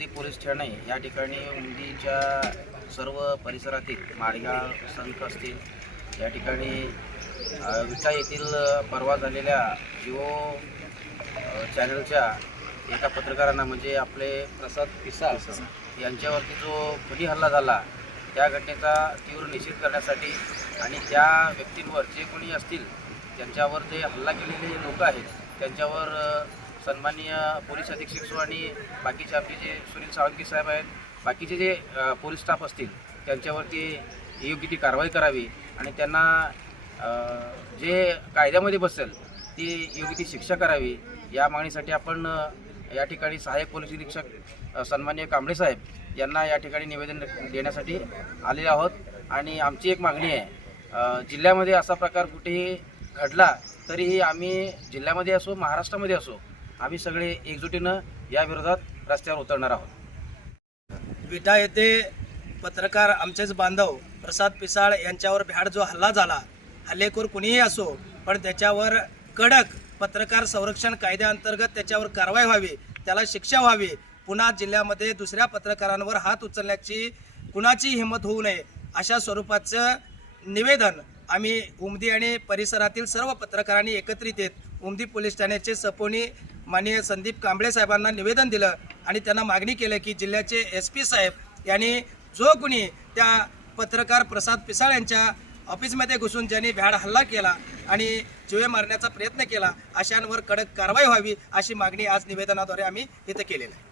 Umadi police Thane या ठिकाणी उमदीच्या सर्व परिसरातील माळगाव संख असतील या ठिकाणी विटा येथील परवा झालेल्या जिओ चॅनलच्या एका पत्रकारांना म्हणजे आपले प्रसाद पिसा यांच्यावरती जो खुली हल्ला झाला त्या घटनेचा तीव्र निषेध करण्यासाठी आणि त्या व्यक्तींवर जे कोणी असतील त्यांच्यावर जे हल्ला केलेले लोक आहेत त्यांच्यावर सन्माननीय पोलीस अधीक्षक सो आणि बाकीचे आपले जे सुनील सावंकी साहेब आहेत बाकीचे जे पोलीस स्टाफ असतील त्यांच्यावरती योग्य ती कारवाई करावी आणि त्यांना जे कायद्यामध्ये बसेल ती योग्य ती शिक्षा करावी. या मागणीसाठी आपण या ठिकाणी सहाय्यक पोलीस निरीक्षक अ, सन्माननीय कांबळे साहेब यांना या ठिकाणी निवेदन देण्यासाठी आलेले आहोत. आणि आमची एक मागणी आहे जिल्ह्यामध्ये असा प्रकार कुठेही घडला तरीही आम्ही जिल्ह्यामध्ये असो महाराष्ट्रामध्ये असो आम्ही सगळे एकजुटीनं या विरोधात रस्त्यावर उतरणार आहोत. विटा येथे पत्रकार आमचेच बांधव प्रसाद पिसाळ यांच्यावर भ्याड जो हल्ला झाला हल्लेखोर कुणीही असो पण त्याच्यावर कडक पत्रकार संरक्षण कायद्याअंतर्गत त्याच्यावर कारवाई व्हावी त्याला शिक्षा व्हावी पुन्हा जिल्ह्यामध्ये दुसऱ्या पत्रकारांवर हात उचलण्याची कुणाची हिंमत होऊ नये अशा स्वरूपाचं निवेदन आम्ही उमदी आणि परिसरातील सर्व पत्रकारांनी एकत्रित येत उमदी पोलीस ठाण्याचे सपोनी माननीय संदीप कांबळे साहेबांना निवेदन दिलं आणि त्यांना मागणी केलं की जिल्ह्याचे एस पी साहेब यांनी जो कुणी त्या पत्रकार प्रसाद पिसाळ यांच्या ऑफिसमध्ये घुसून ज्यांनी भ्याड हल्ला केला आणि जीवे मारण्याचा प्रयत्न केला अशांवर कडक कारवाई व्हावी अशी मागणी आज निवेदनाद्वारे आम्ही इथं केलेली आहे.